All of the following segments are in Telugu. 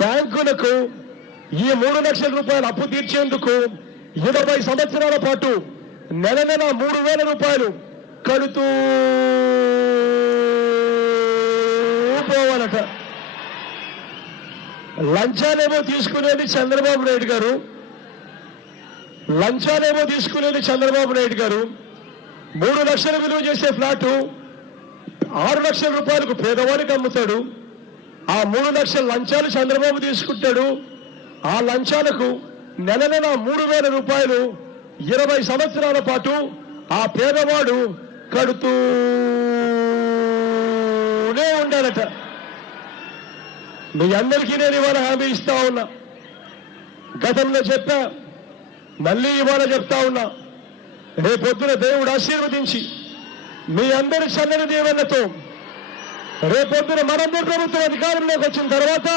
బ్యాంకులకు ఈ 3 లక్షల రూపాయలు అప్పు తీర్చేందుకు 20 సంవత్సరాల పాటు నెల 3,000 రూపాయలు కడుతూ పోవాలట. లంచాలేమో తీసుకునేది చంద్రబాబు నాయుడు గారు, 3 లక్షల విలువ చేసే ఫ్లాటు 6 లక్షల రూపాయలకు పేదవాడికి అమ్ముతాడు. ఆ 3 లక్షల లంచాలు చంద్రబాబు తీసుకుంటాడు. ఆ లంచాలకు నెల 3,000 రూపాయలు 20 సంవత్సరాల పాటు ఆ పేదవాడు కడుతూనే ఉండాలట. మీ అందరికీ నేను ఇవాళ హామీ ఇస్తా ఉన్నా, గతంలో చెప్పా, మళ్ళీ ఇవాళ చెప్తా ఉన్నా, రేపొద్దున దేవుడు ఆశీర్వదించి మీ అందరి చల్లని దీవెనలతో రేపొద్దున మనందరి ప్రభుత్వం అధికారంలోకి వచ్చిన తర్వాత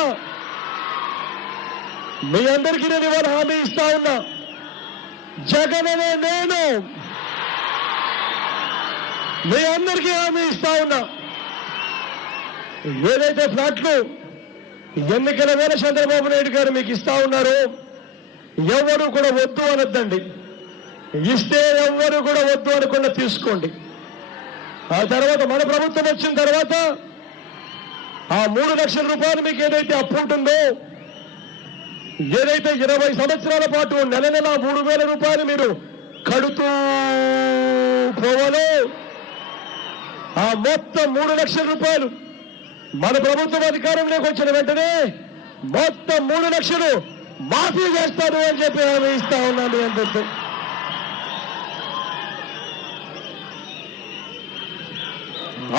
మీ అందరికీ నేను ఇవాళ హామీ ఇస్తా ఉన్నా, జగననే నేను మీ అందరికీ హామీ ఇస్తా ఉన్నా. ఏదైతే ఫ్లాట్లు ఎన్నికల వేళ చంద్రబాబు నాయుడు గారు మీకు ఇస్తా ఉన్నారో ఎవరు కూడా వద్దు అనొద్దండి. ఇస్తే ఎవరు కూడా వద్దు అనకుండా తీసుకోండి. ఆ తర్వాత మన ప్రభుత్వం వచ్చిన తర్వాత ఆ 3 లక్షల రూపాయలు మీకు ఏదైతే అప్పు ఉంటుందో, ఏదైతే 20 సంవత్సరాల పాటు నెల 3,000 రూపాయలు మీరు కడుతూ పోవాలో ఆ మొత్తం 3 లక్షల రూపాయలు మన ప్రభుత్వం అధికారంలోకి వచ్చిన వెంటనే మొత్తం 3 లక్షలు మాఫీ చేస్తాను అని చెప్పి హామీ ఇస్తా ఉన్నాను. అందరితో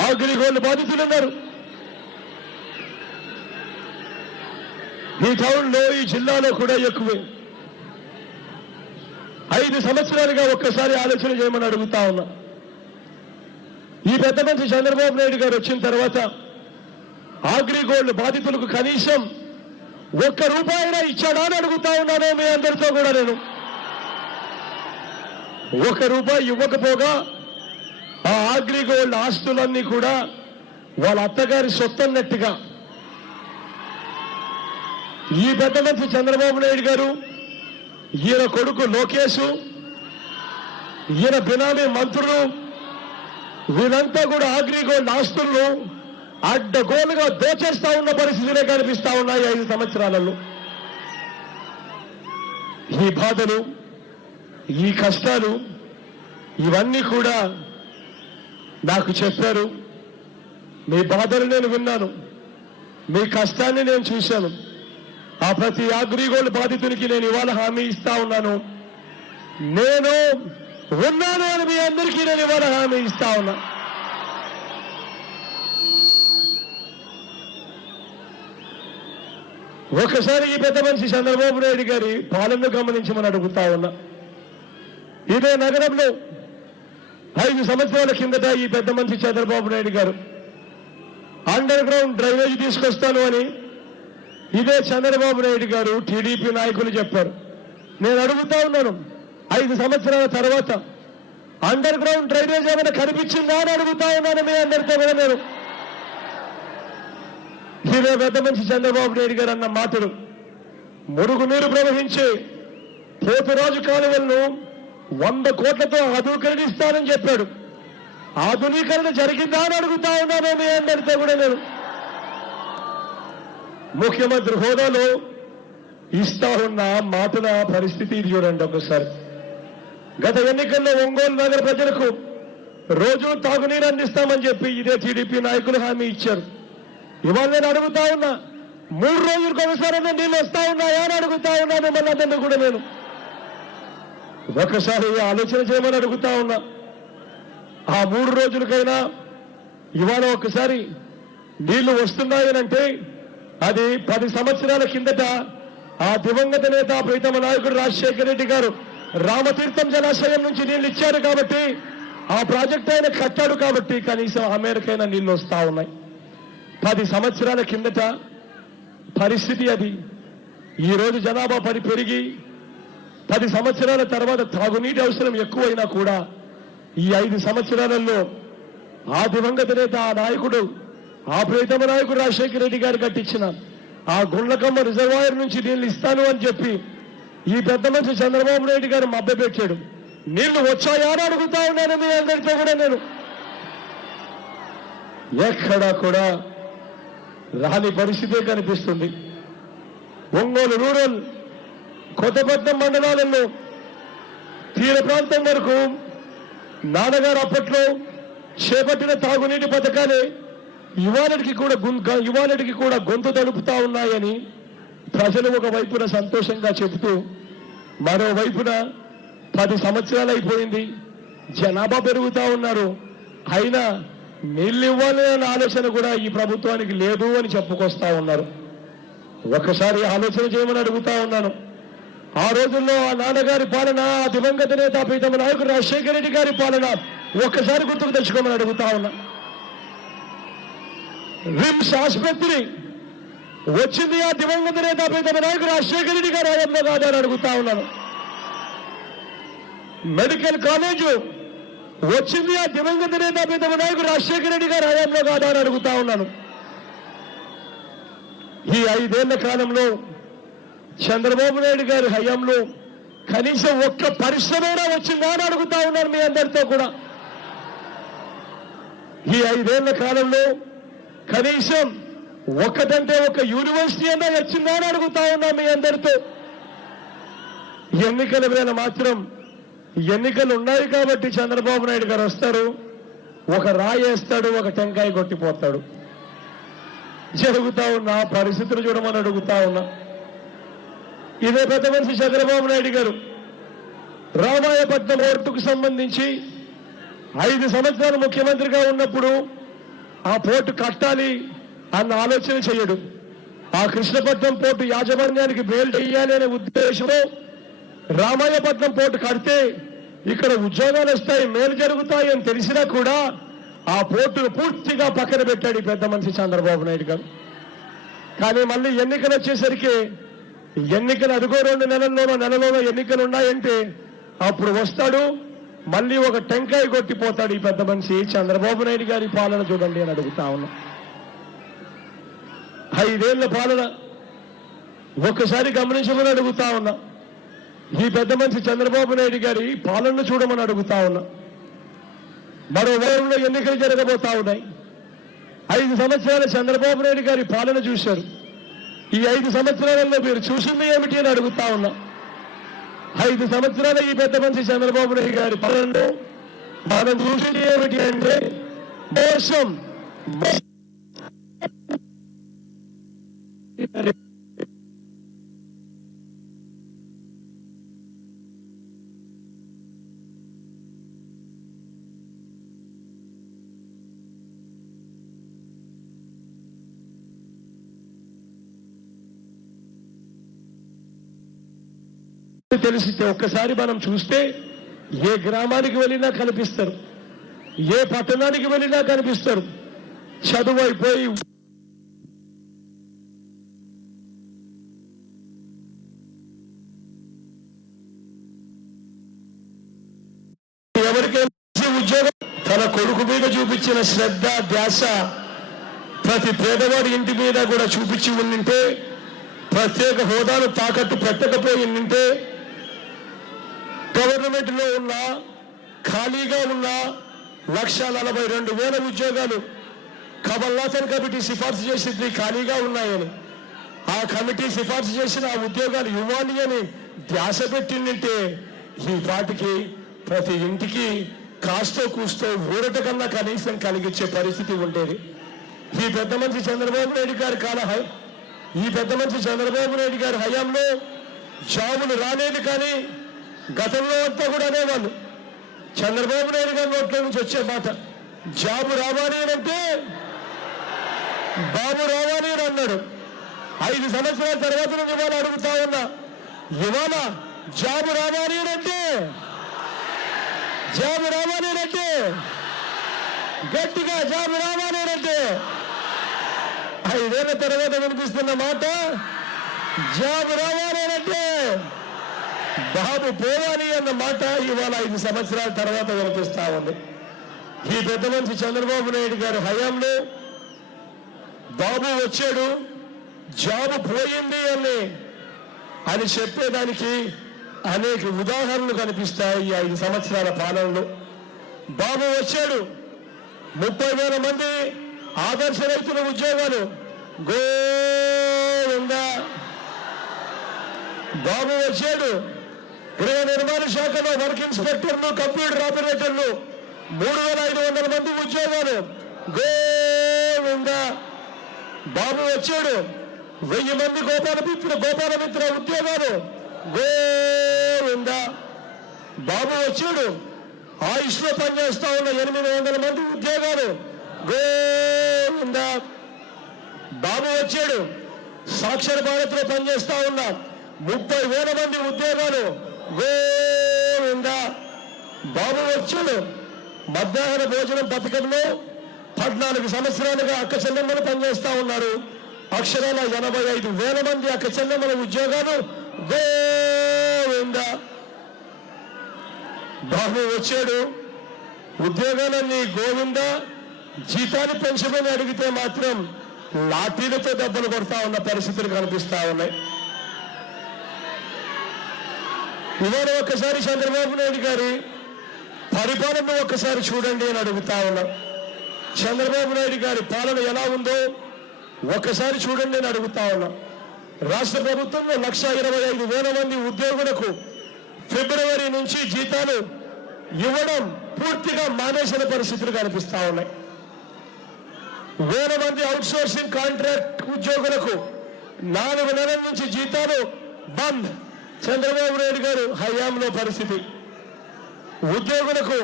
అగ్రిగోల్డ్ బాధితులు ఉన్నారు ఈ టౌన్లో, ఈ జిల్లాలో కూడా ఎక్కువే. 5 సంవత్సరాలుగా ఒక్కసారి ఆలోచన చేయమని అడుగుతా ఉన్నా. ఈ పెద్ద మనిషి చంద్రబాబు నాయుడు గారు వచ్చిన తర్వాత అగ్రిగోల్డ్ బాధితులకు కనీసం 1 రూపాయినా ఇచ్చాడా అని అడుగుతా ఉన్నాను మీ అందరితో కూడా. నేను 1 రూపాయి ఇవ్వకపోగా ఆ అగ్రిగోల్డ్ ఆస్తులన్నీ కూడా వాళ్ళ అత్తగారి సొత్తన్నట్టుగా ఈ పెద్ద మనిషి చంద్రబాబు నాయుడు గారు, ఈయన కొడుకు లోకేష్, ఈయన బినామీ మంత్రులు, వీళ్ళంతా కూడా అగ్రిగోల్డ్ ఆస్తులను అడ్డగోలుగా దోచేస్తా ఉన్న పరిస్థితులే కనిపిస్తా ఉన్నాయి 5 సంవత్సరాలలో. ఈ బాధలు, ఈ కష్టాలు ఇవన్నీ కూడా నాకు చెప్పారు. మీ బాధలు నేను విన్నాను, మీ కష్టాన్ని నేను చూశాను. ఆ ప్రతి అగ్రిగోల్డ్ బాధితునికి నేను ఇవాళ హామీ ఇస్తా ఉన్నాను, నేను ఉన్నాను అని మీ అందరికీ నేను ఇవాళ హామీ ఇస్తా ఉన్నా. ఒకసారి ఈ పెద్ద మనిషి చంద్రబాబు నాయుడు గారి పాలనను గమనించమని అడుగుతా ఉన్నా. ఇదే నగరంలో 5 సంవత్సరాల కిందట ఈ పెద్ద మనిషి చంద్రబాబు నాయుడు గారు అండర్ గ్రౌండ్ డ్రైనేజ్ తీసుకొస్తాను అని ఇదే చంద్రబాబు నాయుడు గారు టీడీపీ నాయకులు చెప్పారు. నేను అడుగుతా ఉన్నాను, 5 సంవత్సరాల తర్వాత అండర్ గ్రౌండ్ డ్రైనేజ్ ఏమైనా కనిపించిందా అని అడుగుతా ఉన్నాను మీ అందరితో కూడా. నేను ఇదే పెద్ద మనిషి చంద్రబాబు నాయుడు గారు అన్న మాటలు, మురుగునీరు ప్రవహించే పోతురాజు కాలువలను 100 కోట్లతో ఆధునీకరణిస్తానని చెప్పాడు. ఆధునీకరణ జరిగిందా అని అడుగుతా ఉన్నాను మీ అందరితో కూడా. నేను ముఖ్యమంత్రి హోదాలో ఇస్తా ఉన్న మాటల పరిస్థితి ఇది చూడండి ఒకసారి. గత ఎన్నికల్లో ఒంగోలు నగర ప్రజలకు రోజు తాగునీరు అందిస్తామని చెప్పి ఇదే టీడీపీ నాయకులు హామీ ఇచ్చారు. ఇవాళ నేను అడుగుతా ఉన్నా, 3 రోజులకు ఒకసారి నీళ్ళు వస్తా ఉన్నాయా అని అడుగుతా ఉన్నా మిమ్మల్ని అందరినీ కూడా. నేను ఒకసారి ఆలోచన చేయమని అడుగుతా ఉన్నా. ఆ 3 రోజులకైనా ఇవాళ ఒకసారి నీళ్లు వస్తున్నాయనంటే అది 10 సంవత్సరాల కిందట ఆ దివంగత నేత ప్రీతమ నాయకుడు రాజశేఖర రెడ్డి గారు రామతీర్థం జలాశయం నుంచి నీళ్లు ఇచ్చారు కాబట్టి, ఆ ప్రాజెక్ట్ ఆయన కట్టాడు కాబట్టి కనీసం ఆ మేరకైనా నీళ్లు వస్తా ఉన్నాయి. 10 సంవత్సరాల కిందట పరిస్థితి అది. ఈరోజు జనాభా పెరిగి 10 సంవత్సరాల తర్వాత తాగునీటి అవసరం ఎక్కువైనా కూడా ఈ 5 సంవత్సరాలలో ఆ దివంగత నేత, ఆ నాయకుడు, ఆ ప్రీతమ నాయకుడు రాజశేఖర రెడ్డి గారు కట్టించిన ఆ గుండ్లకమ్మ రిజర్వాయర్ నుంచి నీళ్లు ఇస్తాను అని చెప్పి ఈ పెద్ద మనిషి చంద్రబాబు నాయుడు గారు మభ్యపెట్టాడు. నీళ్లు వచ్చాయా అని అడుగుతా ఉన్నాను మీ అందరితో కూడా. నేను ఎక్కడా కూడా రాని పరిస్థితే కనిపిస్తుంది. ఒంగోలు రూరల్, కొత్తపట్నం మండలాలలో తీర ప్రాంతం వరకు నాన్నగారు అప్పట్లో చేపట్టిన తాగునీటి పథకాలే ఇవాళటికి కూడా గొంతు తడుపుతా ఉన్నాయని ప్రజలు ఒకవైపున సంతోషంగా చెబుతూ, మరోవైపున 10 సంవత్సరాలు అయిపోయింది, జనాభా పెరుగుతా ఉన్నారు, అయినా నీళ్ళు ఇవ్వాలి అనే ఆలోచన కూడా ఈ ప్రభుత్వానికి లేదు అని చెప్పుకొస్తా ఉన్నారు. ఒక్కసారి ఆలోచన చేయమని అడుగుతా ఉన్నాను. ఆ రోజుల్లో ఆ నాన్నగారి పాలన, ఆ దివంగత నేత ప్రీతమ నాయకుడు రాజశేఖర రెడ్డి గారి పాలన ఒక్కసారి గుర్తుకు తెచ్చుకోమని అడుగుతా ఉన్నా. రిమ్స్ ఆసుపత్రి వచ్చింది ఆ దివంగత నేత ప్రీతమ నాయకుడు రాజశేఖర రెడ్డి గారి హయాంలో కాదని అడుగుతా ఉన్నాను. మెడికల్ కాలేజు వచ్చింది ఆ దివంగత నేత ప్రీతమ నాయకుడు రాజశేఖర రెడ్డి గారి హయాంలో కాదని అడుగుతా ఉన్నాను. ఈ 5 ఏళ్ల కాలంలో చంద్రబాబు నాయుడు గారి హయాంలో కనీసం ఒక్క పరిశ్రమైనా వచ్చిందా అని అడుగుతా ఉన్నాను మీ అందరితో కూడా. ఈ 5 ఏళ్ల కాలంలో కనీసం ఒక్కటంటే ఒక యూనివర్సిటీ అన్నా వచ్చిందా అని అడుగుతా ఉన్నా మీ అందరితో. ఎన్నికల వేళ మాత్రం ఎన్నికలు ఉన్నాయి కాబట్టి చంద్రబాబు నాయుడు గారు వస్తారు, ఒక రాయేస్తాడు, ఒక టెంకాయ కొట్టిపోతాడు. జరుగుతా ఉన్న పరిస్థితులు చూడమని అడుగుతా ఉన్నా. ఇదే పెద్ద మనిషి చంద్రబాబు నాయుడు గారు రామాయపట్నం పోర్టుకు సంబంధించి 5 సంవత్సరాలు ముఖ్యమంత్రిగా ఉన్నప్పుడు ఆ పోర్టు కట్టాలి అన్న ఆలోచన చేయడు. ఆ కృష్ణపట్నం పోర్టు యాజమాన్యానికి మేలు చేయాలి అనే ఉద్దేశంలో రామాయపట్నం పోర్టు కడితే ఇక్కడ ఉద్యోగాలు వస్తాయి, మేలు జరుగుతాయి అని తెలిసినా కూడా ఆ పోర్టును పూర్తిగా పక్కన పెట్టాడు ఈ పెద్ద మనిషి చంద్రబాబు నాయుడు గారు. కానీ మళ్ళీ ఎన్నికలు వచ్చేసరికి ఎన్నికలు అదిగో 2 నెలల్లోనో ఎన్నికలు ఉన్నాయంటే అప్పుడు వస్తాడు, మళ్ళీ ఒక టెంకాయ కొట్టిపోతాడు ఈ పెద్ద మనిషి. చంద్రబాబు నాయుడు గారి పాలన చూడండి అని అడుగుతా ఉన్నా. 5 ఏళ్ల పాలన ఒక్కసారి గమనించమని అడుగుతా ఉన్నా. ఈ పెద్ద మనిషి చంద్రబాబు నాయుడు గారి పాలనను చూడమని అడుగుతా ఉన్నా. మరో వారంలో ఎన్నికలు జరగబోతా ఉన్నాయి. 5 సంవత్సరాల చంద్రబాబు నాయుడు గారి పాలన చూశారు. ఈ 5 సంవత్సరాలలో మీరు చూసింది ఏమిటి అని అడుగుతా ఉన్నా. 5 సంవత్సరాల ఈ పెద్ద మనిషి చంద్రబాబు నాయుడు గారి పాలనలో మనం చూసింది ఏమిటి అంటే మోసం. తెలిసితే ఒక్కసారి మనం చూస్తే ఏ గ్రామానికి వెళ్ళినా కనిపిస్తారు, ఏ పట్టణానికి వెళ్ళినా కనిపిస్తారు. చదువు అయిపోయి ఎవరికైనా ఉద్యోగం తన కొడుకు మీద చూపించిన శ్రద్ధ, ధ్యాస ప్రతి పేదవాడి ఇంటి మీద కూడా చూపించి ఉండింటే, ప్రత్యేక హోదాను తాకట్టు పెట్టకపోయి ఉండింటే, గవర్నమెంట్ లో ఉన్న ఖాళీగా ఉన్న 1,42,000 ఉద్యోగాలు కమల్నాథన్ కమిటీ సిఫార్సు చేసింది ఖాళీగా ఉన్నాయని, ఆ కమిటీ సిఫార్సు చేసిన ఆ ఉద్యోగాలు ఇవ్వాలి అని ధ్యాస పెట్టిందంటే ఈ పాటికి ప్రతి ఇంటికి కాస్తో కూస్తో ఊరట కన్నా కనీసం కలిగించే పరిస్థితి ఉండేది. ఈ పెద్ద మనిషి చంద్రబాబు నాయుడు గారి ఈ పెద్ద మనిషి చంద్రబాబు నాయుడు గారి హయాంలో జాబులు రాలేదు. కానీ గతంలో అంతా కూడా అనేవాళ్ళు, చంద్రబాబు నాయుడు గారి నోట్ల నుంచి వచ్చే మాట, జాబు రావాలి అంటే బాబు రావాలి అని అన్నాడు. 5 సంవత్సరాల తర్వాత నేను ఇవాళ అడుగుతా ఉన్నా, ఇవాళ జాబు రావాలి అంటే గట్టిగా జాబు రావాలి అంటే 5 ఏళ్ల తర్వాత వినిపిస్తున్న మాట, జాబు రావాలి అంటే బాబు పోవాలి అన్న మాట ఇవాళ 5 సంవత్సరాల తర్వాత వినిపిస్తా ఉంది. ఈ పెద్ద మనిషి చంద్రబాబు నాయుడు గారి హయాంలో బాబు వచ్చాడు, జాబు పోయింది అని చెప్పేదానికి అనేక ఉదాహరణలు కనిపిస్తాయి ఈ 5 సంవత్సరాల పాలనలో. బాబు వచ్చాడు, 30,000 మంది ఆదర్శ రైతుల ఉద్యోగాలు గోవిందా. బాబు వచ్చాడు, గృహ నిర్మాణ శాఖలో వర్క్ ఇన్స్పెక్టర్లు, కంప్యూటర్ ఆపరేటర్లు 3,500 మంది ఉద్యోగాలు గోవిందా. బాబు వచ్చాడు, 1000 మంది గోపాలమిత్ర ఉద్యోగాలు గోవిందా. బాబు వచ్చాడు, ఆయుష్లో పనిచేస్తా ఉన్న 800 మంది ఉద్యోగాలు గోవిందా. బాబు వచ్చాడు, సాక్షర భారత్లో పనిచేస్తా ఉన్న 30,000 మంది ఉద్యోగాలు గోవిందా. బాబు వచ్చాడు, మధ్యాహ్న భోజనం పథకంలో 14 సంవత్సరాలుగా అక్క చెల్లెమ్మలు పనిచేస్తా ఉన్నారు. అక్షరాల 85,000 మంది అక్క చెల్లెమ్మల ఉద్యోగాలు గోవిందా. బాబు వచ్చాడు, ఉద్యోగాలన్నీ గోవిందా. జీతాన్ని పెంచమని అడిగితే మాత్రం లాఠీలతో దెబ్బలు కొడతా ఉన్న పరిస్థితులు కనిపిస్తా ఉన్నాయి. ఇవాళ ఒక్కసారి చంద్రబాబు నాయుడు గారి పరిపాలన ఒక్కసారి చూడండి అని అడుగుతా ఉన్నా. చంద్రబాబు నాయుడు గారి పాలన ఎలా ఉందో ఒక్కసారి చూడండి అని అడుగుతా ఉన్నా. రాష్ట్ర ప్రభుత్వంలో 1,25,000 మంది ఉద్యోగులకు ఫిబ్రవరి నుంచి జీతాలు ఇవ్వడం పూర్తిగా మానేసిన పరిస్థితులు కనిపిస్తా ఉన్నాయి. 1,000 మంది అవుట్ సోర్సింగ్ కాంట్రాక్ట్ ఉద్యోగులకు 4 నెలల నుంచి జీతాలు బంద్. చంద్రబాబు నాయుడు గారు హయాంలో పరిస్థితి. ఉద్యోగులకు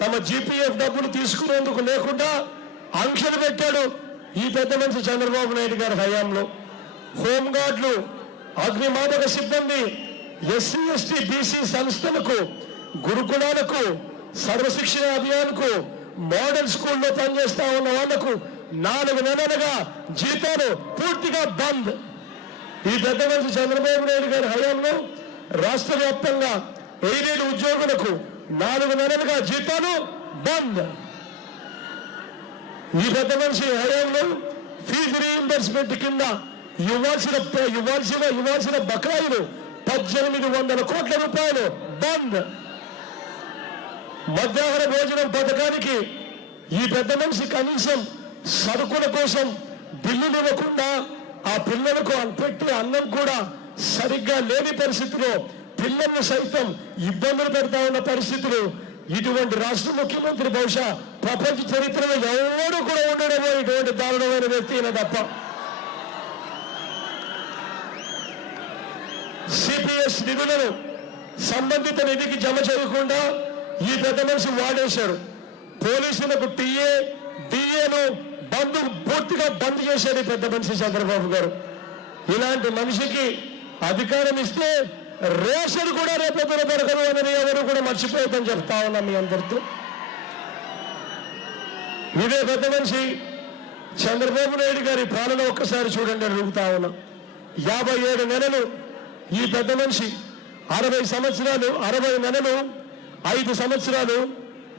తమ జీపీఎఫ్ డబ్బులు తీసుకునేందుకు లేకుండా ఆంక్షలు పెట్టాడు ఈ పెద్ద మనిషి చంద్రబాబు నాయుడు గారి హయాంలో. హోంగార్డులు, అగ్నిమాపక సిబ్బంది, ఎస్సీ ఎస్టీ బీసీ సంస్థలకు, గురుకులాలకు, సర్వశిక్షణ అభియాన్కు, మోడల్ స్కూల్లో పనిచేస్తా ఉన్న వాళ్లకు 4 నెలలుగా జీతాలు పూర్తిగా బంద్. ఈ పెద్ద మనిషి చంద్రబాబు నాయుడు గారి హయాంలో రాష్ట్ర వ్యాప్తంగా ఎయిడెడ్ ఉద్యోగులకు 4 నెలలుగా జీతాలు బంద్. ఈ పెద్ద మనిషి హయాంలో ఫీజు రీయింబర్స్మెంట్ కింద ఇవ్వాల్సిన బకాయిలు 1,800 కోట్ల రూపాయలు బంద్. మధ్యాహ్న భోజనం పథకానికి ఈ పెద్ద మనిషి కనీసం సరుకుల కోసం బిల్లులు ఇవ్వకుండా ఆ పిల్లలకు పెట్టి అన్నం కూడా సరిగ్గా లేని పరిస్థితిలో పిల్లలను సైతం ఇబ్బందులు పెడతా ఉన్న పరిస్థితులు. ఇటువంటి రాష్ట్ర ముఖ్యమంత్రి బహుశా ప్రపంచ చరిత్రలో ఎవరు కూడా ఉండడమో ఇటువంటి దారుణమైన వ్యక్తి అయినా తప్ప. సిపిఎస్ నిధులను సంబంధిత నిధికి జమ చేయకుండా ఈ పెద్ద మనిషి వాడేశాడు. పోలీసులకు డిఏను పూర్తిగా బంద్ చేశాడు ఈ పెద్ద మనిషి చంద్రబాబు గారు. ఇలాంటి మనిషికి అధికారం ఇస్తే రేషన్ కూడా రేపొద్దున దొరకదు అని ఎవరు కూడా మర్చిపోతుందని చెప్తా ఉన్నాం మీ అందరితో. ఇదే పెద్ద మనిషి చంద్రబాబు నాయుడు గారి పాలన ఒక్కసారి చూడండి అడుగుతా ఉన్నాం. 57 నెలలు ఈ పెద్ద మనిషి 60 నెలలు 5 సంవత్సరాలు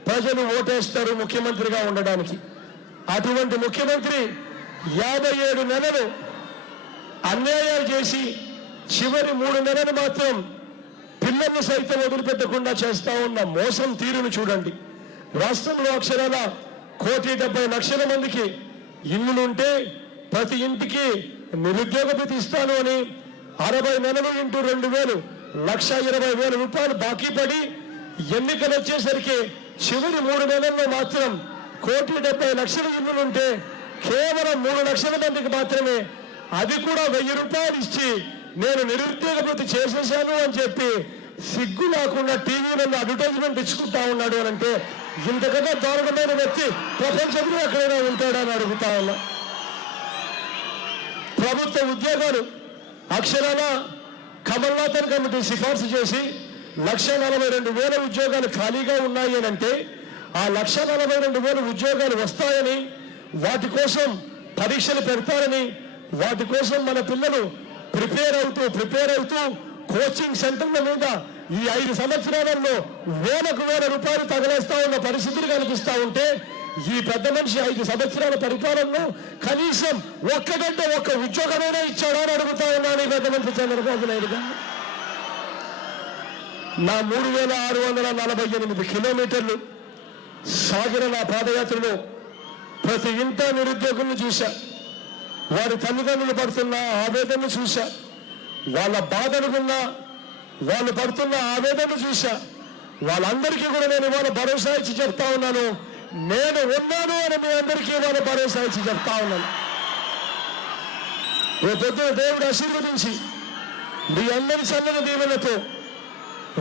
ప్రజలు ఓటేస్తారు ముఖ్యమంత్రిగా ఉండడానికి. అటువంటి ముఖ్యమంత్రి 57 నెలలు అన్యాయాలు చేసి చివరి 3 నెలలు మాత్రం పిల్లల్ని సైతం వదిలిపెట్టకుండా చేస్తా ఉన్న మోసం తీరును చూడండి. రాష్ట్రంలో అక్షరాల 1,70,00,000 మందికి ఇల్లులుంటే ప్రతి ఇంటికి నిరుద్యోగ భృతి ఇస్తాను అని 60 నెలలు ఇంటూ 2,000 1,20,000 రూపాయలు బాకీ పడి ఎన్నికలు వచ్చేసరికి చివరి 3 నెలల్లో మాత్రం 1,70,00,000 ఇల్లులుంటే కేవలం 3 లక్షల మందికి మాత్రమే అది కూడా 1,000 రూపాయలు ఇచ్చి నేను నిరుద్యోగ భృతి చేసేసాను అని చెప్పి సిగ్గు లేకుండా టీవీలలో అడ్వర్టైజ్మెంట్ ఇచ్చుకుంటా ఉన్నాడు అని అంటే ఇంతకన్నా దారుణమైన వ్యక్తి ప్రపంచంలో ఎక్కడైనా ఉంటాడని అడుగుతా ఉన్నా. ప్రభుత్వ ఉద్యోగాలు అక్షరాల కమల్నాథన్ కమిటీ సిఫార్సు చేసి 1,42,000 ఉద్యోగాలు ఖాళీగా ఉన్నాయి అని అంటే ఆ 1,42,000 ఉద్యోగాలు వస్తాయని, వాటి కోసం పరీక్షలు పెడతారని, వాటి కోసం మన పిల్లలు ప్రిపేర్ అవుతూ కోచింగ్ సెంటర్ల మీద ఈ 5 సంవత్సరాలలో వేలకు రూపాయలు తగలేస్తా ఉన్న పరిస్థితులు కనిపిస్తా ఉంటే ఈ పెద్ద మనిషి 5 సంవత్సరాల పరిపాలనను కనీసం ఒక్కడంటే ఒక్క ఉద్యోగమైనా ఇచ్చాడా అని అడుగుతా ఉన్నాను ఈ పెద్ద మనిషి చంద్రబాబు నాయుడు గారు. నా 3648 కిలోమీటర్లు సాగిన నా పాదయాత్రలో ప్రతి ఇంట నిరుద్యోగులను చూశా, వారి తల్లిదండ్రులు పడుతున్న ఆవేదనను చూశా, వాళ్ళ బాధలు విన్నా, వాళ్ళు పడుతున్న ఆవేదనను చూశా. వాళ్ళందరికీ కూడా నేను ఇవాళ భరోసా ఇచ్చి చెప్తా ఉన్నాను, నేను ఉన్నాను అని మీ అందరికీ ఇవాళ భరోసా ఇచ్చి చెప్తా ఉన్నాను. రేపొద్దున దేవుడు ఆశీర్వదించి మీ అందరి చల్లని దీవెనతో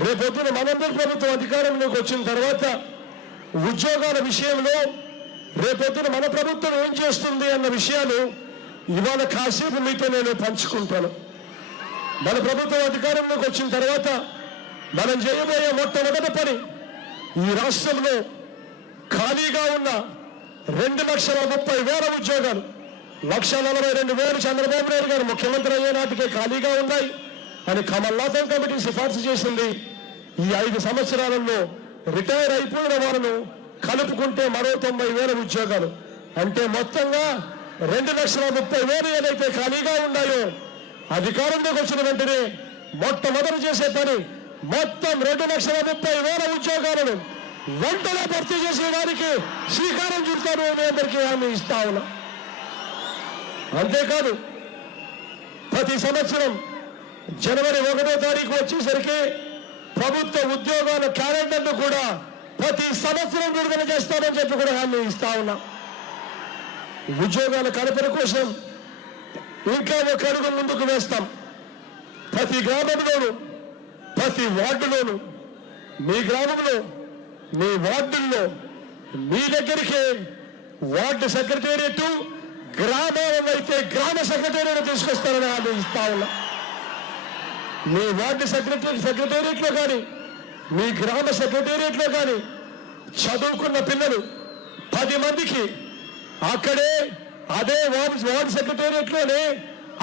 రేపొద్దున మనందరి ప్రభుత్వం అధికారంలోకి వచ్చిన తర్వాత ఉద్యోగాల విషయంలో రేపొద్దున మన ప్రభుత్వం ఏం చేస్తుంది అన్న విషయాలు ఇవాళ కాసేపు మీతో నేను పంచుకుంటాను. మన ప్రభుత్వం అధికారంలోకి వచ్చిన తర్వాత మనం చేయబోయే మొట్టమొదటి పని ఈ రాష్ట్రంలో ఖాళీగా ఉన్న 2,30,30,000 ఉద్యోగాలు, 1,42,000 చంద్రబాబు నాయుడు గారు ముఖ్యమంత్రి అయ్యే నాటికే ఖాళీగా ఉన్నాయి అని కమల్నాథన్ కమిటీ సిఫార్సు చేసింది. ఈ 5 సంవత్సరాలలో రిటైర్ అయిపోయిన వాళ్ళను కలుపుకుంటే మరో 90,000 ఉద్యోగాలు, అంటే మొత్తంగా 2,30,30,000 ఏదైతే ఖాళీగా ఉన్నాయో అధికారంలోకి వచ్చిన వెంటనే మొట్టమొదటి చేసే పని మొత్తం 2,30,30,000 ఉద్యోగాలను వెంటనే భర్తీ చేసేదానికి శ్రీకారం చుడతాను మీ అందరికీ హామీ ఇస్తా ఉన్నా. అంతేకాదు ప్రతి సంవత్సరం జనవరి 1వ తారీఖు వచ్చేసరికి ప్రభుత్వ ఉద్యోగాల క్యాలెండర్ను కూడా ప్రతి సంవత్సరం విడుదల చేస్తానని చెప్పి కూడా హామీ ఇస్తా ఉన్నా. ఉద్యోగాల కల్పన కోసం ఇంకా ఒక అడుగు ముందుకు వేస్తాం. ప్రతి గ్రామంలోనూ ప్రతి వార్డులోనూ మీ గ్రామంలో మీ వార్డుల్లో మీ దగ్గరికి వార్డు సెక్రటేరియట్, గ్రామాలలో అయితే గ్రామ సెక్రటేరియట్ తీసుకొస్తారని హామీ ఇస్తా ఉన్నా. మీ వార్డు సెక్రటేరియట్లో కానీ మీ గ్రామ సెక్రటేరియట్లో కానీ చదువుకున్న పిల్లలు 10 మందికి అక్కడే అదే వార్డు సెక్రటేరియట్లోనే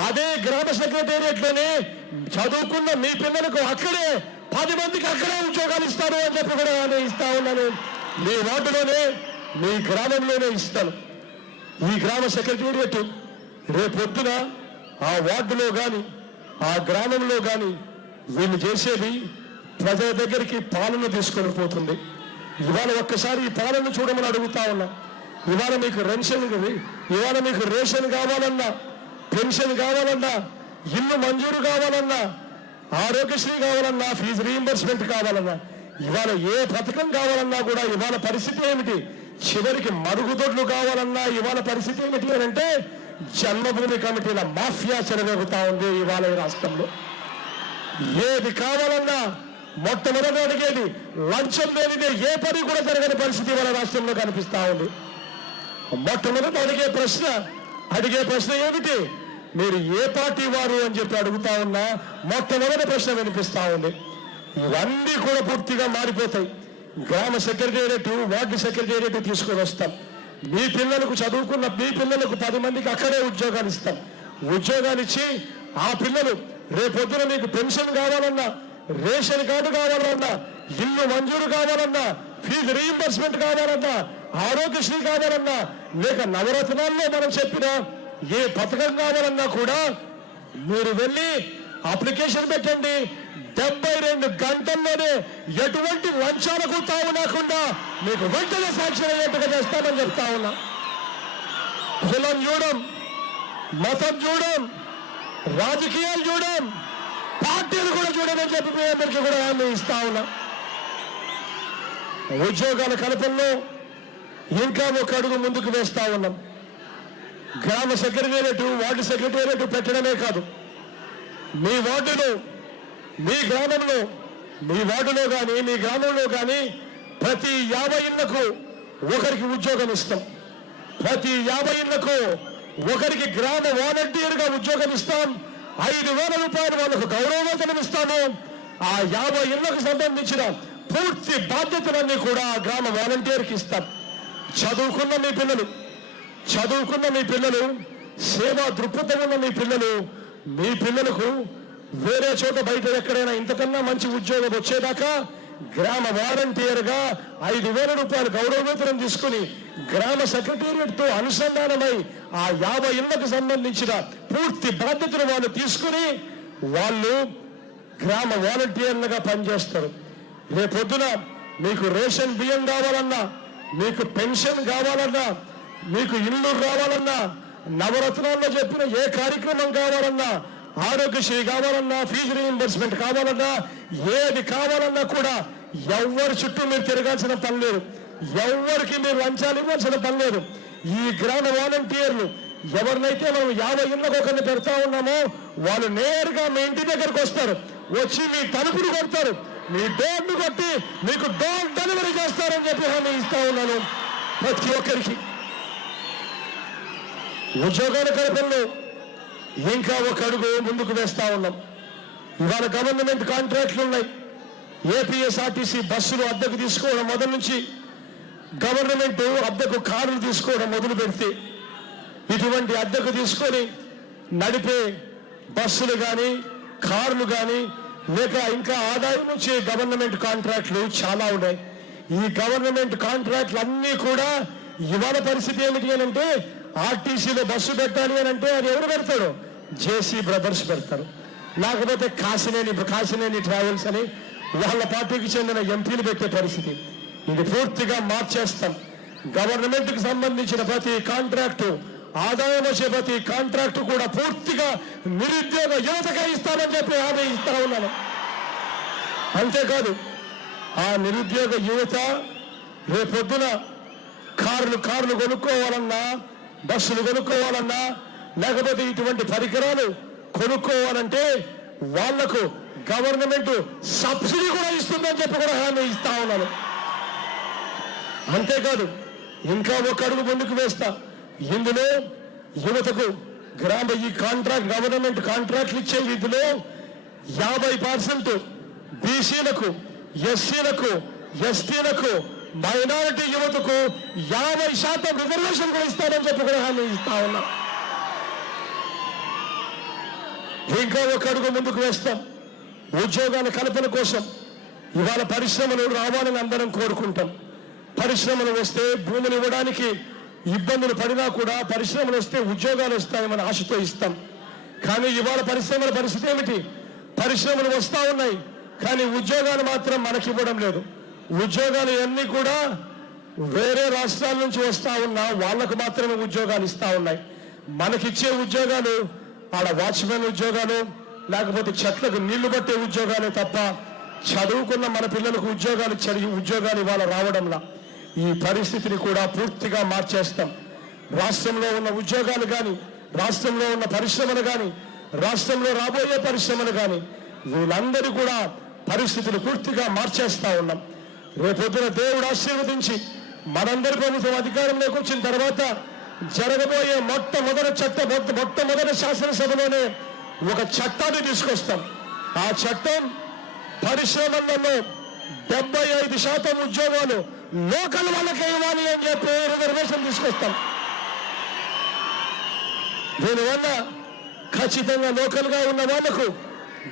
అదే గ్రామ సెక్రటేరియట్లోనే చదువుకున్న మీ పిల్లలకు అక్కడే 10 మందికి అక్కడే ఉద్యోగాలు ఇస్తాను అని చెప్పి కూడా నేను ఇస్తా ఉన్నాను. మీ వార్డులోనే మీ గ్రామంలోనే ఇస్తాను. ఈ గ్రామ సెక్రటేరియట్ రేపొద్దున ఆ వార్డులో కానీ ఆ గ్రామంలో కానీ వీళ్ళు చేసేది ప్రజల దగ్గరికి పాలన తీసుకొని పోతుంది. ఇవాళ ఒక్కసారి ఈ పాలన చూడమని అడుగుతా ఉన్నా. ఇవాళ మీకు ఇవాళ మీకు రేషన్ కావాలన్నా, పెన్షన్ కావాలన్నా, ఇల్లు మంజూరు కావాలన్నా, ఆరోగ్యశ్రీ కావాలన్నా, ఫీజు రీయింబర్స్మెంట్ కావాలన్నా, ఇవాళ ఏ పథకం కావాలన్నా కూడా ఇవాళ పరిస్థితి ఏమిటి? చివరికి మరుగుదొడ్లు కావాలన్నా ఇవాళ పరిస్థితి ఏమిటి అని అంటే జన్మభూమి కమిటీల మాఫియా చెలరేగుతా ఉంది ఇవాళ ఈ రాష్ట్రంలో. ఏది కావాలన్నా మొట్టమొదటి అడిగేది లంచం లేనిదే ఏ పని కూడా జరగని పరిస్థితి ఇవాళ రాష్ట్రంలో కనిపిస్తా ఉంది. మొట్టమొదటి అడిగే ప్రశ్న ఏమిటి? మీరు ఏ పార్టీ వారు అని చెప్పి అడుగుతా ఉన్నా మొట్టమొదటి ప్రశ్న వినిపిస్తా ఉంది. ఇవన్నీ కూడా పూర్తిగా మారిపోతాయి. గ్రామ సెక్రటేరియట్, వార్డు సెక్రటేరియట్ తీసుకొని వస్తాం. మీ పిల్లలకు చదువుకున్న మీ పిల్లలకు 10 మందికి అక్కడే ఉద్యోగాలు ఇస్తాం. ఉద్యోగాలు ఇచ్చి ఆ పిల్లలు రేపొద్దున మీకు పెన్షన్ కావాలన్నా, రేషన్ కార్డు కావాలన్నా, ఇల్లు మంజూరు కావాలన్నా, ఫీజు రీయింబర్స్మెంట్ కావాలన్నా, ఆరోగ్యశ్రీ కావాలన్నా, లేక నవరత్నాల్లో మనం చెప్పిన ఏ పథకం కావాలన్నా కూడా మీరు వెళ్ళి అప్లికేషన్ పెట్టండి. 72 గంటల్లోనే ఎటువంటి లంచాలకు తావు లేకుండా మీకు వెంటనే శాంక్షన్ అయ్యేట్టుగా చేస్తామని చెప్తా ఉన్నా. కులం చూడం, మతం చూడం, రాజకీయాలు చూడం, పార్టీలు కూడా చూడమని చెప్పి మీ అందరికీ కూడా హామీ ఇస్తా ఉన్నా. ఉద్యోగాల కల్పనలో ఇంకా ఒక అడుగు ముందుకు వేస్తా ఉన్నాం. గ్రామ సెక్రటేరియట్, వార్డు సెక్రటేరియట్ పెట్టడమే కాదు, మీ వార్డులో, మీ గ్రామంలో, మీ వార్డులో కానీ మీ గ్రామంలో కానీ ప్రతి 50 ఇళ్లకు ఒకరికి ఉద్యోగం ఇస్తాం. ప్రతి 50 ఇళ్లకు ఒకరికి గ్రామ వాలంటీర్గా ఉద్యోగం ఇస్తాం. 5,000 రూపాయలు వాళ్ళకు గౌరవవేతనం ఇస్తాము. ఆ 50 ఇళ్లకు సంబంధించిన పూర్తి బాధ్యతలన్నీ కూడా గ్రామ వాలంటీర్కి ఇస్తాం. చదువుకున్న మీ పిల్లలు, సేవా దృక్పథం ఉన్న మీ పిల్లలకు వేరే చోట బయట ఎక్కడైనా ఇంతకన్నా మంచి ఉద్యోగం వచ్చేదాకా గ్రామ వాలంటీర్గా 5,000 రూపాయలు గౌరవ వేతనం తీసుకుని గ్రామ సెక్రటేరియట్తో అనుసంధానమై ఆ 50 ఇళ్లకు సంబంధించిన పూర్తి బాధ్యతను వాళ్ళు తీసుకుని వాళ్ళు గ్రామ వాలంటీర్లుగా పనిచేస్తారు. రేపొద్దున మీకు రేషన్ బియ్యం కావాలన్నా, మీకు పెన్షన్ కావాలన్నా, మీకు ఇల్లు రావాలన్నా, నవరత్నాల్లో చెప్పిన ఏ కార్యక్రమం కావాలన్నా, ఆరోగ్యశ్రీ కావాలన్నా, ఫీజు రీయింబర్స్మెంట్ కావాలన్నా, ఏది కావాలన్నా కూడా ఎవరి చుట్టూ మీరు తిరగాల్సిన పని లేదు, ఎవరికి మీరు లంచాలు ఇవ్వాల్సిన పని లేదు. ఈ గ్రామ వాలంటీర్లు ఎవరినైతే మనం 50 ఇళ్ళకు ఒకరిని పెడతా ఉన్నామో వాళ్ళు నేరుగా మీ ఇంటి దగ్గరకు వస్తారు, వచ్చి మీ తలుపులు కొడతారు, మీ డోర్ను కొట్టి మీకు డోర్ డెలివరీ చేస్తారని చెప్పి హామీ ఇస్తా ఉన్నాను ప్రతి ఒక్కరికి. ఉద్యోగాల కల్పనలో ఇంకా ఒక అడుగు ముందుకు వేస్తా ఉన్నాం. ఇవాళ గవర్నమెంట్ కాంట్రాక్ట్లు ఉన్నాయి. ఏపీఎస్ఆర్టీసీ బస్సులు అద్దెకు తీసుకోవడం మొదలు నుంచి గవర్నమెంట్ అద్దెకు కార్లు తీసుకోవడం మొదలు పెడితే ఇటువంటి అద్దెకు తీసుకొని నడిపే బస్సులు కానీ కార్లు కానీ లేక ఇంకా ఆదాయం వచ్చే గవర్నమెంట్ కాంట్రాక్ట్లు చాలా ఉన్నాయి. ఈ గవర్నమెంట్ కాంట్రాక్ట్లు అన్నీ కూడా ఇవాళ పరిస్థితి ఏమిటి అని అంటే ఆర్టీసీలో బస్సు పెట్టాలి అని అంటే అది ఎవరు పెడతాడు? జేసీ బ్రదర్స్ పెడతారు, లేకపోతే కాశినేని ట్రావెల్స్ అని వాళ్ళ పార్టీకి చెందిన ఎంపీలు పెట్టే పరిస్థితి. ఇది పూర్తిగా మార్చేస్తాం. గవర్నమెంట్కి సంబంధించిన ప్రతి కాంట్రాక్టు, ఆదాయం వచ్చే ప్రతి కాంట్రాక్టు కూడా పూర్తిగా నిరుద్యోగ యువతగా ఇస్తానని చెప్పి హామీ ఇస్తా ఉన్నాను. అంతేకాదు ఆ నిరుద్యోగ యువత రేపొద్దున కార్లు కొనుక్కోవాలన్నా, బస్సులు కొనుక్కోవాలన్నా, లేకపోతే ఇటువంటి పరికరాలు కొనుక్కోవాలంటే వాళ్లకు గవర్నమెంట్ సబ్సిడీ కూడా ఇస్తుందని చెప్పి కూడా హామీ ఇస్తా ఉన్నాను. అంతేకాదు ఇంకా ఒక అడుగు ముందుకు వేస్తా. ఇందులో యువతకు ఈ గవర్నమెంట్ కాంట్రాక్ట్లు ఇచ్చే వీటిలో 50% బీసీలకు, ఎస్సీలకు, ఎస్టీలకు, మైనారిటీ యువతకు 50% రిజర్వేషన్ కూడా ఇస్తారని చెప్పి కూడా హామీ ఇస్తా ఉన్నా. ఇంకా ఒక అడుగు ముందుకు వేస్తాం. ఉద్యోగాల కల్పన కోసం ఇవాళ పరిశ్రమలు రావాలని అందరం కోరుకుంటాం. పరిశ్రమలు వస్తే భూమిని ఇవ్వడానికి ఇబ్బందులు పడినా కూడా పరిశ్రమలు వస్తే ఉద్యోగాలు వస్తాయని ఆశతో ఇస్తాం. కానీ ఇవాళ పరిశ్రమల పరిస్థితి ఏమిటి? పరిశ్రమలు వస్తా ఉన్నాయి కానీ ఉద్యోగాలు మాత్రం మనకి ఇవ్వడం లేదు. ఉద్యోగాలు అన్నీ కూడా వేరే రాష్ట్రాల నుంచి వస్తా ఉన్నా వాళ్లకు మాత్రమే ఉద్యోగాలు ఇస్తా ఉన్నాయి. మనకిచ్చే ఉద్యోగాలు ఆడ వాచ్మెన్ ఉద్యోగాలు, లేకపోతే చెట్లకు నీళ్లు పట్టే ఉద్యోగాలే తప్ప చదువుకున్న మన పిల్లలకు ఉద్యోగాలు ఇవాళ రావడంలా. ఈ పరిస్థితిని కూడా పూర్తిగా మార్చేస్తాం. రాష్ట్రంలో ఉన్న ఉద్యోగాలు కానీ, రాష్ట్రంలో ఉన్న పరిశ్రమలు కానీ, రాష్ట్రంలో రాబోయే పరిశ్రమలు కానీ వీళ్ళందరూ కూడా పరిస్థితులు పూర్తిగా మార్చేస్తా ఉన్నాం. రేపొద్దున దేవుడు ఆశీర్వదించి మనందరి ప్రభుత్వం అధికారంలోకి వచ్చిన తర్వాత జరగబోయే మొట్టమొదటి శాసనసభలోనే ఒక చట్టాన్ని తీసుకొస్తాం. ఆ చట్టం పరిశ్రమలలో 75% ఉద్యోగాలు లోకల్ వాళ్ళకే ఇవ్వాలి అని చెప్పి రిజర్వేషన్ తీసుకొస్తాం. దీనివల్ల ఖచ్చితంగా లోకల్గా ఉన్న వాళ్లకు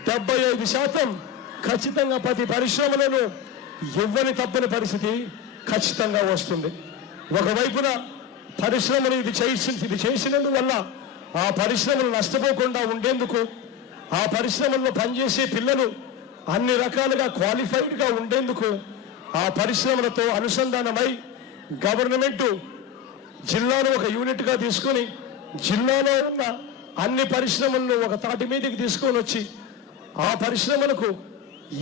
75% ఖచ్చితంగా ప్రతి పరిశ్రమలను ఇవ్వని తప్పని పరిస్థితి ఖచ్చితంగా వస్తుంది. ఒకవైపున పరిశ్రమలు ఇది చేసినందువల్ల ఆ పరిశ్రమలు నష్టపోకుండా ఉండేందుకు, ఆ పరిశ్రమల్లో పనిచేసే పిల్లలు అన్ని రకాలుగా క్వాలిఫైడ్గా ఉండేందుకు ఆ పరిశ్రమలతో అనుసంధానమై గవర్నమెంట్ జిల్లాను ఒక యూనిట్గా తీసుకుని జిల్లాలో ఉన్న అన్ని పరిశ్రమలను ఒక తాటి మీదకి తీసుకొని వచ్చి ఆ పరిశ్రమలకు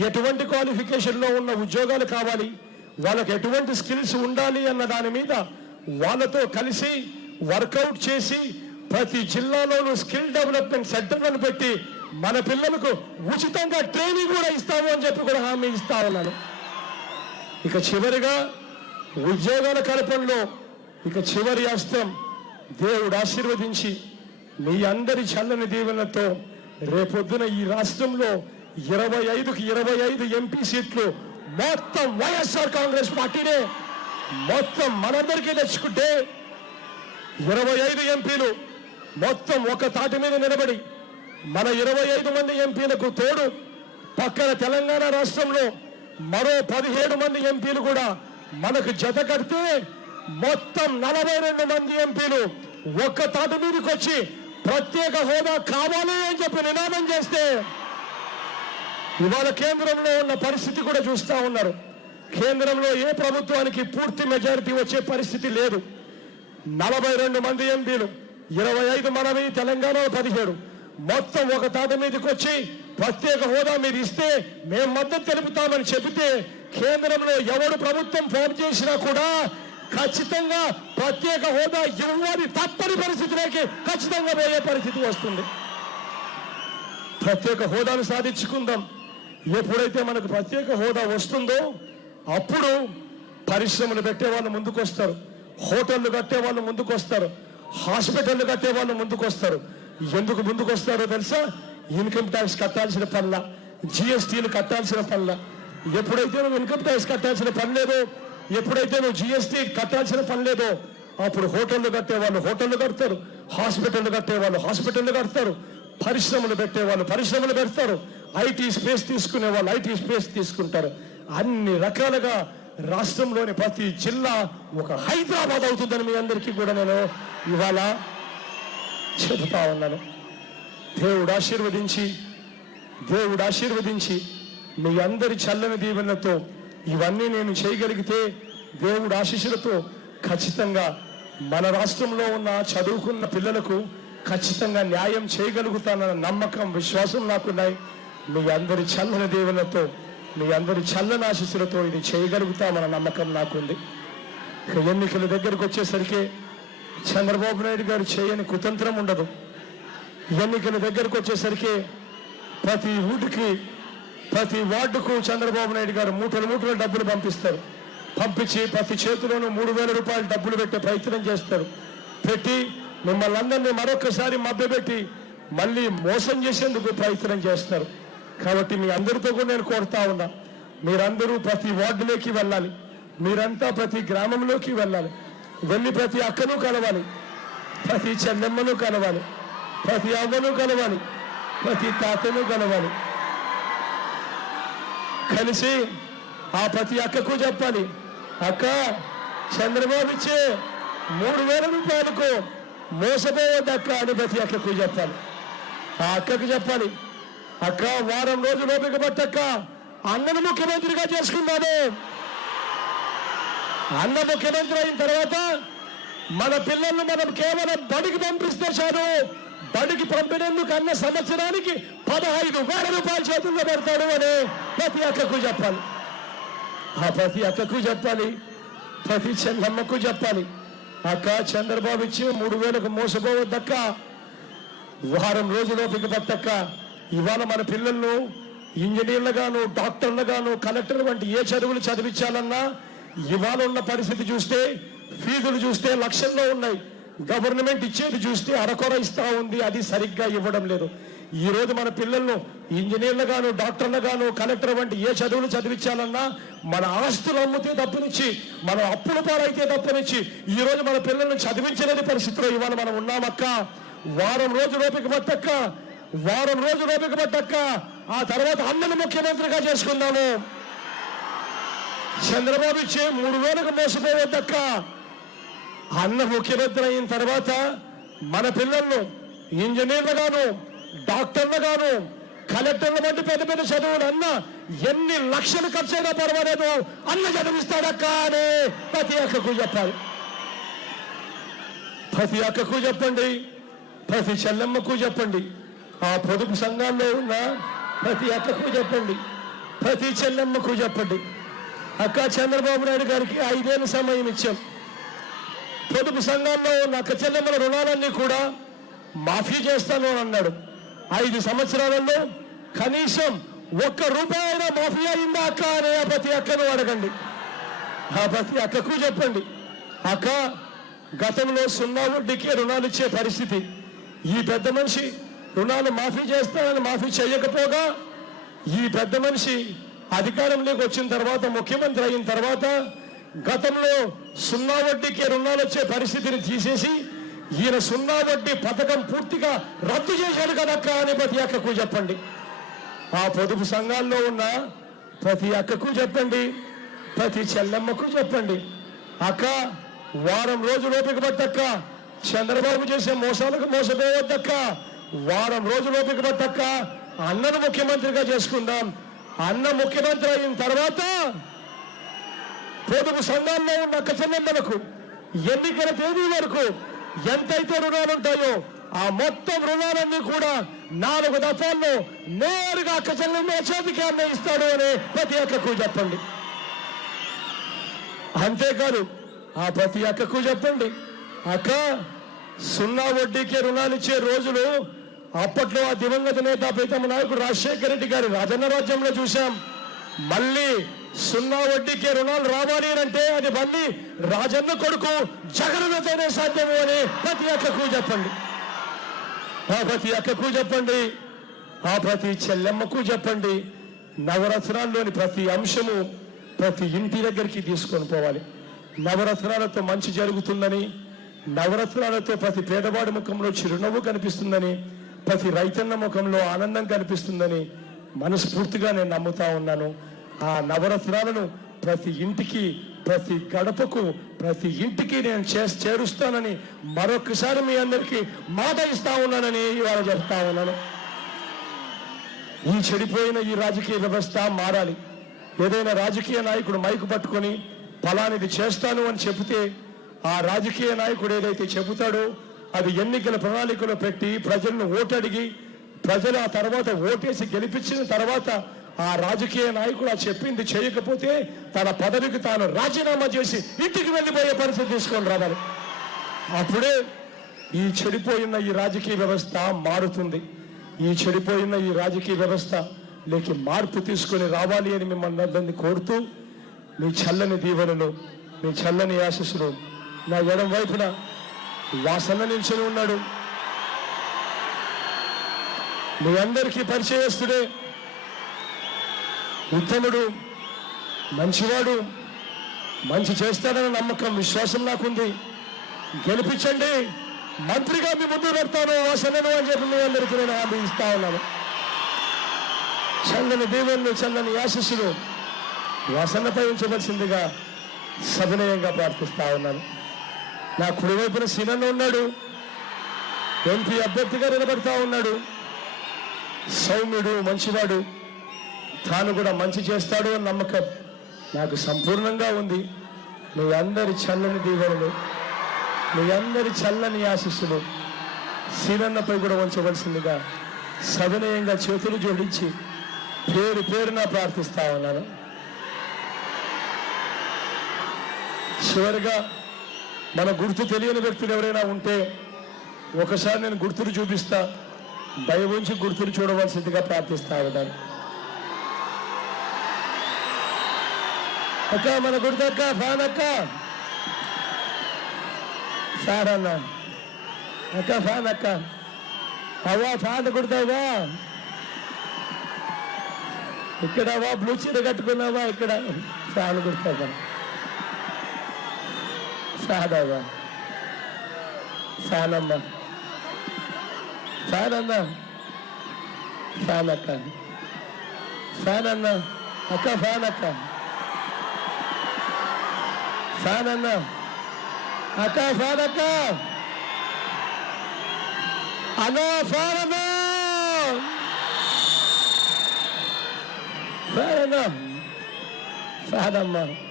ఎటువంటి క్వాలిఫికేషన్లో ఉన్న ఉద్యోగాలు కావాలి, వాళ్ళకి ఎటువంటి స్కిల్స్ ఉండాలి అన్న దాని మీద వాళ్ళతో కలిసి వర్కౌట్ చేసి ప్రతి జిల్లాలోనూ స్కిల్ డెవలప్మెంట్ సెంటర్లను పెట్టి మన పిల్లలకు ఉచితంగా ట్రైనింగ్ కూడా ఇస్తాము అని చెప్పి కూడా హామీ ఇస్తా ఉన్నాను. ఇక చివరిగా ఉద్యోగాల కల్పనలో ఇక చివరి అస్త్రం దేవుడు ఆశీర్వదించి మీ అందరి చల్లని దీవెనతో రేపొద్దున ఈ రాష్ట్రంలో 25కి 25 ఎంపీ సీట్లు మొత్తం వైఎస్ఆర్ కాంగ్రెస్ పార్టీనే మొత్తం మనందరికీ తెచ్చుకుంటే 25 ఎంపీలు మొత్తం ఒక తాటి మీద నిలబడి మన 25 మంది ఎంపీలకు తోడు పక్కన తెలంగాణ రాష్ట్రంలో మరో 17 మంది ఎంపీలు కూడా మనకు జత కడితే మొత్తం 42 మంది ఎంపీలు ఒక్క తాటి మీదకి వచ్చి ప్రత్యేక హోదా కావాలి అని చెప్పి నినాదం చేస్తే ఇవాళ కేంద్రంలో ఉన్న పరిస్థితి కూడా చూస్తా ఉన్నారు. కేంద్రంలో ఏ ప్రభుత్వానికి పూర్తి మెజారిటీ వచ్చే పరిస్థితి లేదు. 42 మంది ఎంపీలు, 25 మనవి, తెలంగాణలో 17, మొత్తం ఒక తాటి మీదకి వచ్చి ప్రత్యేక హోదా మీరు ఇస్తే మేము మద్దతు తెలుపుతామని చెబితే కేంద్రంలో ఎవడు ప్రభుత్వం ఫోన్ చేసినా కూడా ఖచ్చితంగా ప్రత్యేక హోదా ఇవ్వాలి తప్పని పరిస్థితిలోకి ఖచ్చితంగా పోయే పరిస్థితి వస్తుంది. ప్రత్యేక హోదాను సాధించుకుందాం. ఎప్పుడైతే మనకు ప్రత్యేక హోదా వస్తుందో అప్పుడు పరిశ్రమలు పెట్టే వాళ్ళు ముందుకు వస్తారు, హోటళ్లు కట్టే వాళ్ళు ముందుకు వస్తారు, హాస్పిటళ్లు కట్టే వాళ్ళు ముందుకు వస్తారు. ఎందుకు ముందుకు వస్తారో తెలుసా? ఇన్కమ్ ట్యాక్స్ కట్టాల్సిన పనుల, జిఎస్టీలు కట్టాల్సిన పనుల. ఎప్పుడైతే నువ్వు ఇన్కమ్ ట్యాక్స్ కట్టాల్సిన పని లేదో, ఎప్పుడైతే నువ్వు జిఎస్టీ కట్టాల్సిన పని లేదో అప్పుడు హోటళ్లు కట్టే వాళ్ళు హోటళ్లు కడతారు, హాస్పిటళ్లు కట్టే వాళ్ళు హాస్పిటళ్లు కడతారు, పరిశ్రమలు పెట్టే వాళ్ళు పరిశ్రమలు పెడతారు, ఐటీ స్పేస్ తీసుకునే వాళ్ళు ఐటీ స్పేస్ తీసుకుంటారు. అన్ని రకాలుగా రాష్ట్రంలోని ప్రతి జిల్లా ఒక హైదరాబాద్ అవుతుందని మీ అందరికీ కూడా నేను ఇవాళ చెబుతా ఉన్నాను. దేవుడు ఆశీర్వదించి మీ అందరి చల్లని దీవెనలతో ఇవన్నీ నేను చేయగలిగితే దేవుడు ఆశీస్సులతో ఖచ్చితంగా మన రాష్ట్రంలో ఉన్న చదువుకున్న పిల్లలకు ఖచ్చితంగా న్యాయం చేయగలుగుతానన్న నమ్మకం, విశ్వాసం నాకున్నాయి. మీ అందరి చల్లని దీవెనలతో, మీ అందరి చల్లని ఆశీస్సులతో ఇది చేయగలుగుతామన్న నమ్మకం నాకుంది. ఎన్నికల దగ్గరకు వచ్చేసరికి చంద్రబాబు నాయుడు గారు చేయని కుతంత్రం ఉండదు. ఎన్నికల దగ్గరకు వచ్చేసరికి ప్రతి ఊటికి, ప్రతి వార్డుకు చంద్రబాబు నాయుడు గారు మూటలు డబ్బులు పంపిస్తారు. పంపించి ప్రతి చేతిలోనూ 3,000 రూపాయలు డబ్బులు పెట్టే ప్రయత్నం చేస్తారు. పెట్టి మిమ్మల్ని అందరినీ మరొకసారి మభ్యపెట్టి మళ్ళీ మోసం చేసేందుకు ప్రయత్నం చేస్తారు. కాబట్టి మీ అందరితో కూడా నేను కోరుతా ఉన్నా, మీరందరూ ప్రతి వార్డులోకి వెళ్ళాలి, మీరంతా ప్రతి గ్రామంలోకి వెళ్ళాలి, వెళ్ళి ప్రతి అక్కను కలవాలి, ప్రతి చెల్లెమ్మను కలవాలి, ప్రతి అవ్వను కలవాలి, ప్రతి తాతను కలవాలి. కలిసి ఆ ప్రతి అక్కకు చెప్పాలి, అక్క చంద్రబాబు ఇచ్చే 3,000 రూపాయలకు మోసపోవద్దు అక్క అని ప్రతి అక్కకు చెప్పాలి. ఆ అక్కకు చెప్పాలి, అక్క వారం రోజులు ఓపిక పట్టక్క, అన్నను ముఖ్యమంత్రిగా చేసుకున్నాను. అన్న ముఖ్యమంత్రి అయిన తర్వాత మన పిల్లల్ని మనం కేవలం బడికి పంపిస్తే చాలు, బడికి పంపినందుకు అన్న సంవత్సరానికి 15,000 రూపాయలు చేతుల్లో పెడతాడు అని ప్రతి అక్కకు చెప్పాలి. ఆ ప్రతి అక్కకు చెప్పాలి, ప్రతి చెల్లమ్మకు చెప్పాలి, అక్క చంద్రబాబు ఇచ్చి 3,000కు మోసపోవద్దక్క, వారం రోజులు ఓపిక పట్టక్క. ఇవాళ మన పిల్లలను ఇంజనీర్లుగాను, డాక్టర్లుగాను, కలెక్టర్ వంటి ఏ చదువులు చదివించాలన్నా ఇవాళ ఉన్న పరిస్థితి చూస్తే, ఫీజులు చూస్తే లక్షల్లో ఉన్నాయి. గవర్నమెంట్ ఇచ్చేది చూస్తే అరకొర ఇస్తా ఉంది, అది సరిగ్గా ఇవ్వడం లేదు. ఈ రోజు మన పిల్లలను ఇంజనీర్లుగాను, డాక్టర్లుగాను, కలెక్టర్ వంటి ఏ చదువులు చదివించాలన్నా మన ఆస్తులు అమ్మితే తప్పనిచ్చి, మన అప్పుల పాలైతే తప్పనిచ్చి ఈ రోజు మన పిల్లలను చదివించలేని పరిస్థితిలో ఇవాళ మనం ఉన్నామక్క. వారం రోజులు ఓపిక పట్టక్క, వారం రోజులు ఓపిక పట్టక్క, ఆ తర్వాత అన్నను ముఖ్యమంత్రిగా చేసుకుందాము. చంద్రబాబు ఇచ్చే 3,000కు మోసపోవద్దక్క. అన్న ముఖ్యమంత్రి అయిన తర్వాత మన పిల్లలను ఇంజనీర్లుగాను, డాక్టర్లుగాను, కలెక్టర్ల వంటి పెద్ద పెద్ద చదువులు అన్న ఎన్ని లక్షలు ఖర్చైనా పర్వాలేదు అన్న చదివిస్తాడక్క అని ప్రతి అక్కకు చెప్పాలి. ప్రతి అక్కకు చెప్పండి, ప్రతి చెల్లెమ్మకు చెప్పండి, ఆ పొదుపు సంఘాల్లో ఉన్న ప్రతి అక్కకు చెప్పండి, ప్రతి చెల్లెమ్మకు చెప్పండి, అక్క చంద్రబాబు నాయుడు గారికి 5 ఏళ్ళ సమయం ఇచ్చాం. పొదుపు సంఘాల్లో ఉన్న అక్క చెల్లెమ్మల రుణాలన్నీ కూడా మాఫీ చేస్తాను అని అన్నాడు. 5 సంవత్సరాలలో కనీసం 1 రూపాయి అయినా మాఫీ అయిందా అక్క అని ఆ ప్రతి అక్కను అడగండి. ఆ ప్రతి అక్కకు చెప్పండి, అక్క గతంలో 0 వడ్డీకే రుణాలు ఇచ్చే పరిస్థితి, ఈ పెద్ద మనిషి రుణాలు మాఫీ చేస్తానని మాఫీ చేయకపోగా ఈ పెద్ద మనిషి అధికారంలోకి వచ్చిన తర్వాత, ముఖ్యమంత్రి అయిన తర్వాత గతంలో 0 వడ్డీకే రుణాలు వచ్చే పరిస్థితిని తీసేసి ఈయన 0 వడ్డీ పథకం పూర్తిగా రద్దు చేశాడు కదక్క అని ప్రతి అక్కకు చెప్పండి. ఆ పొదుపు సంఘాల్లో ఉన్న ప్రతి అక్కకు చెప్పండి, ప్రతి చెల్లెమ్మకు చెప్పండి, అక్క వారం రోజులు ఓపిక పట్టక్క, చంద్రబాబు చేసే మోసాలకు మోసపోవద్దక్క, వారం రోజులు ఓపిక పట్టక్క, అన్నను ముఖ్యమంత్రిగా చేసుకుందాం. అన్న ముఖ్యమంత్రి అయిన తర్వాత పొదుపు సంఘాల్లో ఉన్న అక్క చెల్లెమ్మలకు ఎన్నికల తేదీ వరకు ఎంతైతే రుణాలు ఉంటాయో ఆ మొత్తం రుణాలన్నీ కూడా 4 దఫాల్లో నేరుగా అక్క చెల్లెమ్మ చేతికి అన్వయిస్తాడు అని ప్రతి అక్కకు చెప్పండి. అంతేకాదు ఆ ప్రతి అక్కకు చెప్పండి, అక్క 0 వడ్డీకే రుణాలు ఇచ్చే రోజులు అప్పట్లో ఆ దివంగత నేత ప్రీతమ నాయకుడు రాజశేఖర రెడ్డి గారి రాజన్న రాజ్యంలో చూశాం. మళ్ళీ 0 వడ్డీకే రుణాలు రావాలి అంటే అది మళ్ళీ రాజన్న కొడుకు జగన్తోనే సాధ్యము అని ప్రతి అక్కకు చెప్పండి. ఆ ప్రతి అక్కకు చెప్పండి, ఆ ప్రతి చెల్లెమ్మకు చెప్పండి. నవరత్నాల్లోని ప్రతి అంశము ప్రతి ఇంటి దగ్గరికి తీసుకొని పోవాలి. నవరత్నాలతో మంచి జరుగుతుందని, నవరత్నాలతో ప్రతి పేదవాడి ముఖంలో చిరునవ్వు కనిపిస్తుందని, ప్రతి రైతన్న ముఖంలో ఆనందం కనిపిస్తుందని మనస్ఫూర్తిగా నేను నమ్ముతా ఉన్నాను. ఆ నవరత్నాలను ప్రతి ఇంటికి, ప్రతి గడపకు, ప్రతి ఇంటికి నేను చేరుస్తానని మరొకసారి మీ అందరికీ మాట ఇస్తా ఉన్నానని ఇవాళ చెప్తా ఉన్నాను. ఈ చెడిపోయిన ఈ రాజకీయ వ్యవస్థ మారాలి. ఏదైనా రాజకీయ నాయకుడు మైకు పట్టుకొని ఫలానిది చేస్తాను అని చెబితే ఆ రాజకీయ నాయకుడు ఏదైతే చెబుతాడో అది ఎన్నికల ప్రణాళికలో పెట్టి ప్రజలను ఓటడిగి ప్రజలు ఆ తర్వాత ఓటేసి గెలిపించిన తర్వాత ఆ రాజకీయ నాయకుడు ఆ చెప్పింది చేయకపోతే తన పదవికి తాను రాజీనామా చేసి ఇంటికి వెళ్ళిపోయే పరిస్థితి తీసుకొని రావాలి. అప్పుడే ఈ చెడిపోయిన ఈ రాజకీయ వ్యవస్థ మారుతుంది. ఈ చెడిపోయిన ఈ రాజకీయ వ్యవస్థ లేక మార్పు తీసుకొని రావాలి అని మిమ్మల్ని అందరినీ కోరుతూ మీ చల్లని దీవెనలు, మీ చల్లని ఆశీస్సులు నా ఎడం వైపున వాసన నిల్చొని ఉన్నాడు. మీ అందరికీ పరిచయస్తుడే, ఉత్తముడు, మంచివాడు, మంచి చేస్తాడన్న నమ్మకం, విశ్వాసం నాకుంది. గెలిపించండి, మంత్రిగా మీ ముందు పెడతాను వాసనను అని చెప్పి మీ అందరికీ నేను హామీ ఇస్తా ఉన్నాను. చల్లని దీవెనలు, చల్లని ఆశీస్సులు వాసనపై ఉంచవలసిందిగా సవినయంగా ప్రార్థిస్తా ఉన్నాను. నా కుడివైపున సీనన్న ఉన్నాడు, ఎంపీ అభ్యర్థిగా నిలబడతా ఉన్నాడు. సౌమ్యుడు, మంచివాడు, తాను కూడా మంచి చేస్తాడు అని నమ్మకం నాకు సంపూర్ణంగా ఉంది. మీ అందరి చల్లని దీవెనలు, మీ అందరి చల్లని ఆశీస్సులు సీనన్నపై కూడా ఉంచవలసిందిగా సవినయంగా చేతులు జోడించి పేరు పేరున ప్రార్థిస్తా ఉన్నాను. చివరిగా మన గుర్తు తెలియని వ్యక్తులు ఎవరైనా ఉంటే ఒకసారి నేను గుర్తులు చూపిస్తా, దయవుంచి గుర్తులు చూడవలసిందిగా ప్రార్థిస్తా ఉన్నాను. అక్క మన గుర్తు అక్క, ఫ్యాన్ అక్క, ఫ్యాన్ అన్న అక్క, ఫ్యాన్ అక్క, అవా ఫ్యాన్ కుడతావా? ఇక్కడ అవా బ్లూ చీర కట్టుకున్నావా? ఇక్కడ ఫ్యాన్ కుడతావా? ఫ్యాన్ అవ్వా, ఫ్యాన్ అమ్మ, ఫ్యాన్ అన్న, ఫ్యాన్ అక్క, ఫ్యాన్ అన్న అక్క, ఫ్యాన్ అక్క, ఫ్యాన్ అన్న అక్క, ఫ్యాన్ అక్క అన్న, ఫ్యాన్ అన్న, ఫ్యాన్ అన్న, ఫ్యాన్ అమ్మ.